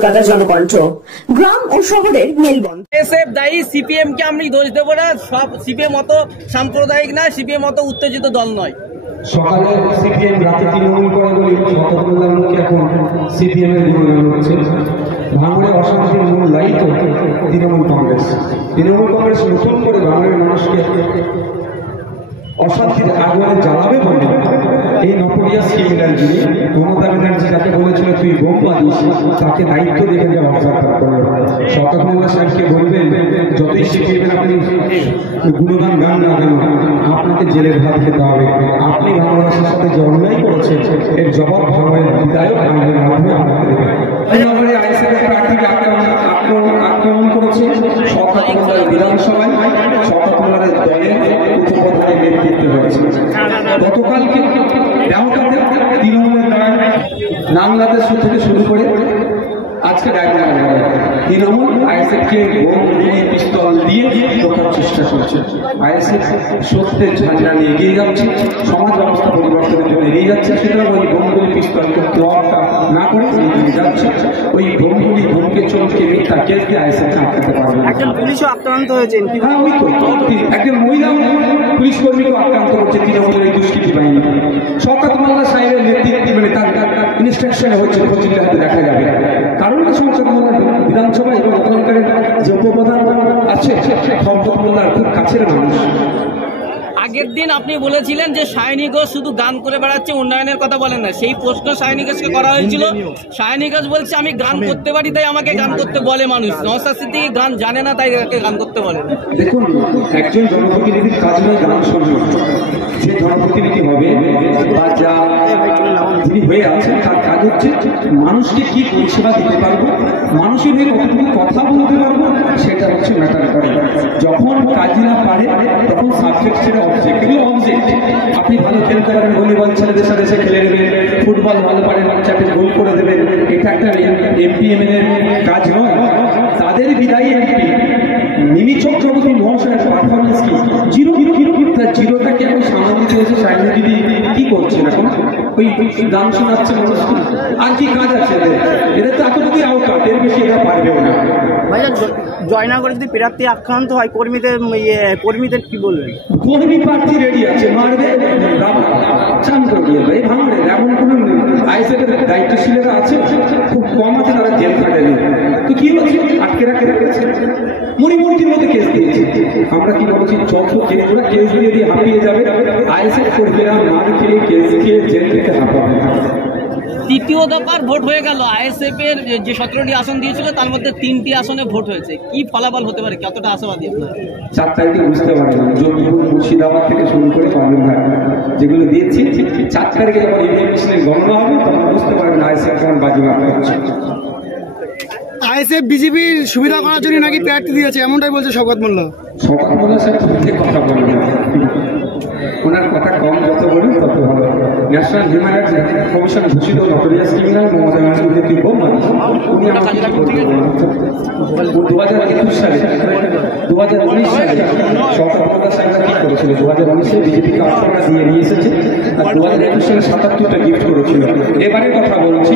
কলকাতা জনকণ্ঠ। গ্রাম ও শহরের মেলবন্ধন। এসএফ দায়ী, সিপিএম কে আমি দোষ দেবো না। সব সিপিএম অত সাম্প্রদায়িক না, সিপিএম অত উত্তেজিত দল নয়। সকালে সিপিএম, রাতে তৃণমূল করে বলি শপথমূল্যার মুখে এখন সিপিএম এর গুণগান হচ্ছে। ভাঙড়ের অশান্তির মূল দায়ী তো তৃণমূল কংগ্রেস। তৃণমূল কংগ্রেস নতুন করে ভাঙড়ের মানুষকে অশান্তির আগুনে জ্বালাবে বলে এই নটোরিয়াস ক্রিমিনাল যিনি মমতা ব্যানার্জি যাকে বলেছিল তুই বোম বাঁধিস, তাকে দায়িত্ব দেবে যে অবজারভার করলো। শওকত মোল্লা সাহেবকে বলবেন যতই শিখিয়েবেন আপনি গুণগান গান না কেন, আপনাকে জেলের ভাত খেতে হবে। আপনি বাংলাদেশের সাথে যে অন্যায় করেছেন এর জবাব ভাঙড়ের বিধায়ক আমাদের মাধ্যমে আপনাকে দেবেন। আইএসএফের প্রার্থীকে আক্রমণ করেছে শওকত মোল্লার বিধানসভায়। শওকত মোল্লার দলের উপপ্রধানের নেতৃত্বে হয়েছে। গতকালকে তৃণমূলের নামলাদের থেকে শুরু করে আজকে তৃণমূল আইএসএফকে বোম দিয়ে পিস্তল দিয়ে রোখার চেষ্টা করছে। আইএসএফ সত্যের ঝাঁঝরা নিয়ে এগিয়ে যাচ্ছে, সমাজ ব্যবস্থা পরিবর্তনের জন্য এগিয়ে যাচ্ছে। সুতরাং ওই বোমগুলি পিস্তলকে তোয়াক্কা না করে এগিয়ে যাচ্ছে। ওই বোমগুলি বোমকে চমকে মিথ্যা কেস দিয়ে আইএসএফ আটকাতে পারবে। একজন পুলিশও আক্রান্ত হয়েছেন। হ্যাঁ, ওই তো একজন মহিলা পুলিশ কর্মীকে আক্রান্ত করছে তৃণমূলের এই দুষ্কৃতী বাহিনী। শওকত মোল্লা সাহেবের নেতৃত্বে মানে তার ইনস্ট্রাকশনে হচ্ছে, খোঁজলে হাতে দেখা যাবে। কারণ শওকত মোল্লা বিধানসভা এবং ওখানকার যে উপপ্রধান আছে শওকত মোল্লার খুব কাছের মানুষ। আগের দিন আপনি বলেছিলেন যে সায়নী ঘোষ শুধু গান করে বেড়াচ্ছে, উন্নয়নের কথা বলেন না। সেই প্রশ্ন সায়নী ঘোষকে করা হয়েছিল। সায়নী ঘোষ বলছে আমি গান করতে পারি তাই আমাকে গান করতে বলে মানুষ। নওশাদ সিদ্দিকী গান জানে না তাই তাকে গান করতে বলে। দেখুন, একজন জনপ্রতিনিধির কাজ নয় গান শোনা। যে জনপ্রতিনিধি হবে বা যা যিনি হয়ে আছেন তার কাজ হচ্ছে মানুষকে কি পরিষেবা দিতে পারবো, মানুষের হয়ে কতটুকু কথা বলতে পারবো, সেটা হচ্ছে ম্যাটার করে। যখন কাজ না পারে তখন সাবজেক্ট ছেড়ে অবজেক্ট। এগুলো অবজেক্ট। আপনি ভালো খেলতে পারেন, ভলিবল ছেলেদের সাথে এসে খেলে নেবেন, ফুটবল ভালো পারেন, বাচ্চাকে গোল করে দেবেন। এটা একটা এমপি এমএলএ কাজ নয়। তাদের বিদায়ী এমপি মিমি চক্রবর্তী মহাশয়ের পারফরমেন্স কি জিরো। জিরোটাকে এখন সামনে দিতে এসে সাইনি দিদি কি করছেন এখন? ওই গান শোনাচ্ছে মানুষকে। আর কি কাজ আছে এদের? তো এতটুকুই আউটকাট, এর বেশি এরা পারবেও না। ভাইয়া, জয়নগরে যদি প্রার্থী আক্রান্ত হয় কর্মীদের কি বলবেন? কর্মী প্রার্থী রেডি আছে, মারবে চান করে দিয়ে ভাই। ভাঙড়ে এমন কোন আইএসএফের দায়িত্বশীলেরা আছে, খুব কম আছে তারা জেল খাটেনি। তো কি হচ্ছে? আটকে রেখেছে, মণিমূর্তির মধ্যে কেস দিয়েছে। আমরা কি বলছি, যত কেসগুলো কেস দিয়ে হাঁপিয়ে যাবে। আইএসএফ কর্মীরা মার খেয়ে কেস খেয়ে জেল থেকে হাঁপাবে। তৃতীয় দফার ভোট হয়ে গেল। আইএসএফ এর যে 17টি আসন দিয়েছিল তার মধ্যে 3টি আসনে ভোট হয়েছে। কি ফলাফল হতে পারে, কতটা আশাবাদী আপনার? 4 তারিখে বুঝতে পারবেন। জঙ্গিপুর, মুর্শিদাবাদ থেকে শুরু করে কর্মঘাট যেগুলো দিয়েছি, 4 তারিখে যখন ইলেকশনের গণনা হবে তখন বুঝতে পারবেন আইএসএফ কেমন বাজিমাত করছে। আইএসএফ বিজেপির সুবিধা করার জন্য নাকি প্রার্থী দিয়েছে, এমনটাই বলছে শওকত মোল্লা। শওকত মোল্লা সাহেব মিথ্যে কথা বলবেন, ওনার কথা কম যত বলবেন তত ভালো। ন্যাশনাল হিউম্যান রাইটস কমিশন ঘোষিত নটোরিয়াস ক্রিমিনাল মমতা ব্যানার্জি তুই বোম বাঁধিস। উনি আমাকে 2021 সালে 2019 সালে শওকত মোল্লা সাহেব কি করেছিল? 2019-এ বিজেপিকে 8টা দিয়ে নিয়ে এসেছে, আর 2021 সালে 77টা গিফট করেছিল। এবারে কথা বলছি,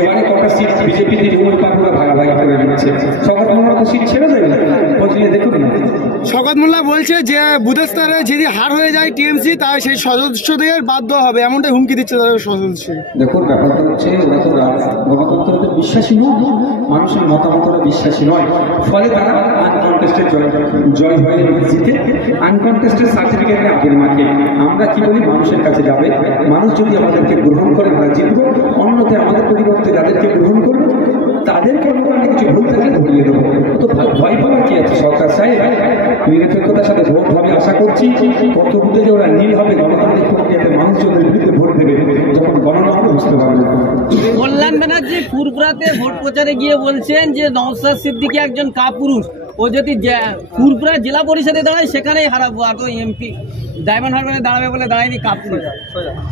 এবারে কটা সিট বিজেপি তৃণমূল পার্টিরা ভাগাভাগি করে নিচ্ছে। শওকত মোল্লা তো সিট ছেড়ে দেবে না, বলছিলেন দেখুন না। শওকত মোল্লা বলছে যে বুথ স্তরে যদি হার হয়ে যায় টিএমসি, তাই সেই সদস্যদের বাধ্য হবে, এমনটাই হুমকি দিচ্ছে তাদের সদস্য। দেখুন, ব্যাপারটা হচ্ছে ওরা তো গণতন্ত্রতে বিশ্বাসী নয়, মানুষের মতামতটা বিশ্বাসী নয়। ফলে তারা আনকনটেস্টেড জয় হয়ে জিতে আনকনটেস্টেড সার্টিফিকেট আগের মাঠে। আমরা কি বলি, মানুষের কাছে যাবে, মানুষ যদি আমাদেরকে গ্রহণ করে আমরা জিতবো। অন্যতে আমাদের পরিবর্তে যাদেরকে গ্রহণ করবো তাদের কর্মকাণ্ডে কিছু ভুল থাকলে ধরিয়ে দেবো। তো ভয় পাওয়ার কি আছে? সরকার সাহেব নিরপেক্ষতার সাথে ভোট হবে আশা করছি। কত বুথে যে ওরা নীল হবে গণতান্ত্রিক প্রক্রিয়াতে মানুষজনের বিরুদ্ধে ভোট দেবে, যখন গণনা হবে বুঝতে পারবে। কল্যাণ ব্যানার্জি ফুরপুরাতে ভোট প্রচারে গিয়ে বলছেন যে নওশাদ সিদ্দিকী একজন কাপুরুষ, ও যদি ফুরপুরা জেলা পরিষদে দাঁড়ায় সেখানেই হারাবো, আর তো এমপি ডায়মন্ড হারবারে দাঁড়াবে বলে দাঁড়ায়নি কাপুরে।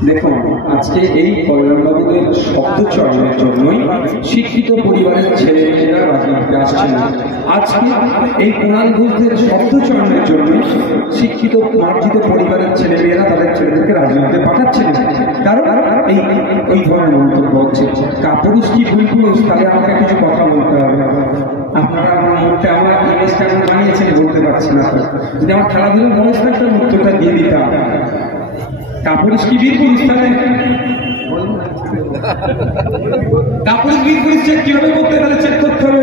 দেখুন, আজকে এই কল্যাণবাবুদের শব্দ চয়নের জন্যই শিক্ষিত পরিবারের ছেলেমেয়েরা রাজনীতিতে আসছে না। আজকে এই কুণাল ঘোষদের শব্দ চয়নের জন্যই শিক্ষিত মার্জিত পরিবারের ছেলেমেয়েরা তাদের ছেলেদেরকে রাজনীতিতে পাঠাচ্ছে না। কারণ এই ধরনের মন্তব্য হচ্ছে। কাপুরুষ কি ভুল পুরুষ, তাহলে আমাকে কিছু কথা বলতে হবে। আপনারা আমার মুখটা আমার ইমেজ কেমন বানিয়েছেন বলতে পারছি না। যদি আমার খেলাধুলার মনে একটা উত্তরটা দিয়ে দিতাম, কাপুরুষ কি বীর পুরুষ, তাহলে কাপুরুষ বীর পুরুষ চেক কিভাবে করতে, তাহলে চেক করতে হবে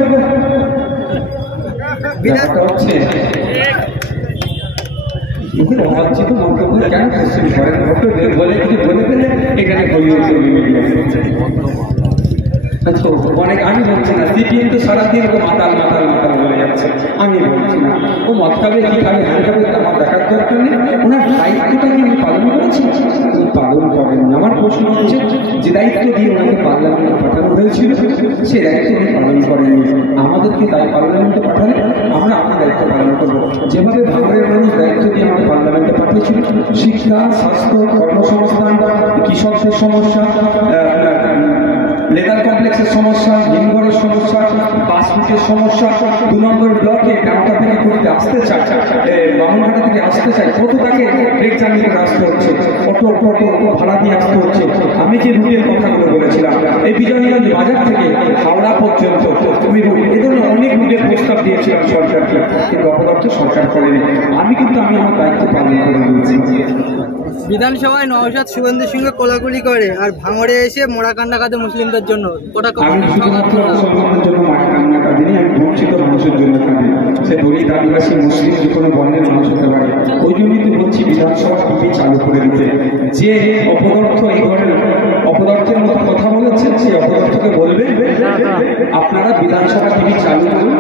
হচ্ছে অবাঞ্ছিত মন্তব্য কেন কোশ্চেন করেন? বলে ফেলে এখানে আচ্ছা, অনেক আমি বলছি না, সিপিএম তো সারাদিন ও মাতাল মাতাল মাতাল বলে যাচ্ছে, আমি বলছি না ও মদ খাবে কি খাবে হ্যাঁ খাবে আমার দেখার দরকার নেই। ওনার দায়িত্বটা কি উনি পালন করেছেন? পালন করেন। আমার প্রশ্ন হচ্ছে, যে দায়িত্ব দিয়ে ওনাকে পার্লামেন্টে পাঠানো হয়েছিল সে দায়িত্ব উনি পালন করেননি। আমাদেরকে পার্লামেন্টে পাঠালে আমরা আপনার দায়িত্ব পালন করবো। যেভাবে ভাঙড়ের মানুষ দায়িত্ব দিয়ে আমাকে পার্লামেন্টে পাঠিয়েছিল, শিক্ষা, স্বাস্থ্য, কর্মসংস্থান, কৃষকদের সমস্যা, লেদার কমপ্লেক্সের সমস্যা, হিমঘরের সমস্যা, বাসরুটের সমস্যা, 2 নম্বর ব্লকে ডাউকা থেকে করতে আসতে চায়, বামনঘাটা থেকে আসতে চায়, কত তাকে ব্রেক চালিয়ে করে আসতে হচ্ছে, অটো ভাড়া দিয়ে আসতে হচ্ছে। আমি যে রুটের কথাগুলো বলেছিলাম, এই বিজয়গঞ্জ বাজার থেকে হাওড়া পর্যন্ত তুমি এ ধরনের অনেক রুটের প্রস্তাব দিয়েছিলাম সরকারকে, কিন্তু অপদার্থ সরকার করেনি। আমি আমার দায়িত্ব পালন করে দিয়েছি। বিধানসভায় নওশাদ শুভেন্দুর সঙ্গে কোলাকুলি করে, আর ভাঙড়ে এসে মোড়া কান্না কাঁদে মুসলিমদের জন্য। আমি শুধুমাত্র মুসলমানদের জন্য মাঠে কান্না কাঁদিনি, আমি বঞ্চিত মানুষের জন্য কাঁদি। সে দলিত, আদিবাসী, মুসলিম, যে কোনো বর্ণের মানুষ হতে পারে। ওই জন্যই তো বলছি বিধানসভা টিভি চালু করে দিতে। যে অপদার্থ এই ধরনের অপদার্থের মতো কথা বলেছেন, সেই অপদার্থকে বলবেন আপনারা বিধানসভা টিভি চালু করুন।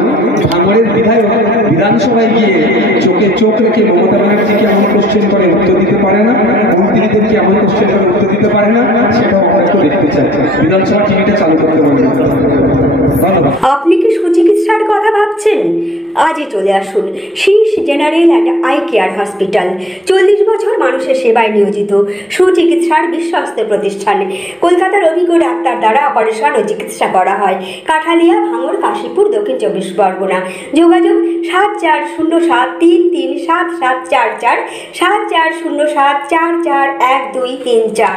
ভাঙড়ের বিধায়ক বিধানসভায় গিয়ে চোখে চোখ রেখে মমতা ব্যানার্জিকে এমন কোশ্চেন করে উত্তর দিতে পারে না, মন্ত্রীদেরকে এমন কোশ্চেন করে উত্তর দিতে পারে না, সেটাও আমরা একটু দেখতে চাই। বিধানসভা টিভিটা চালু করতে বলবেন। ধন্যবাদ। আপনি কি সুচিকিৎসার কথা ভাবছেন? আজই চলে আসুন শীর্ষ general and eye care hospital. 40 বছর মানুষের সেবায় নিয়োজিত সুচিকিৎসার বিশ্বস্ত প্রতিষ্ঠান। কলকাতার অভিজ্ঞ ডাক্তার দ্বারা অপারেশন ও চিকিৎসা করা হয়। কাঠালিয়া, ভাঙড়, কাশীপুর, দক্ষিণ 24 পরগনা। যোগাযোগ 7407337744, 7407441234।